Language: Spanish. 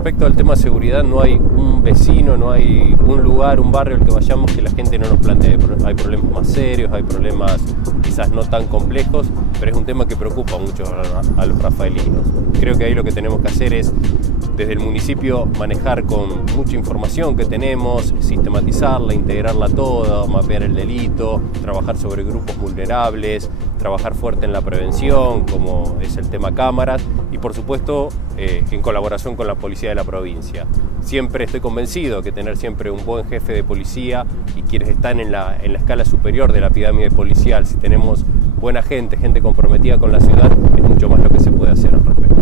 respecto al tema de seguridad, no hay un vecino, no hay un lugar, un barrio al que vayamos que la gente no nos plantee. Hay problemas más serios, hay problemas quizás no tan complejos, pero es un tema que preocupa mucho a los rafaelinos. Creo que ahí lo que tenemos que hacer es, desde el municipio, manejar con mucha información que tenemos, sistematizarla, integrarla toda, mapear el delito, trabajar sobre grupos vulnerables, trabajar fuerte en la prevención, como es el tema cámaras, y por supuesto en colaboración con la policía de la provincia. Siempre estoy convencido que tener siempre un buen jefe de policía y quienes están en la escala superior de la pirámide policial, si tenemos buena gente, gente comprometida con la ciudad, es mucho más lo que se puede hacer al respecto.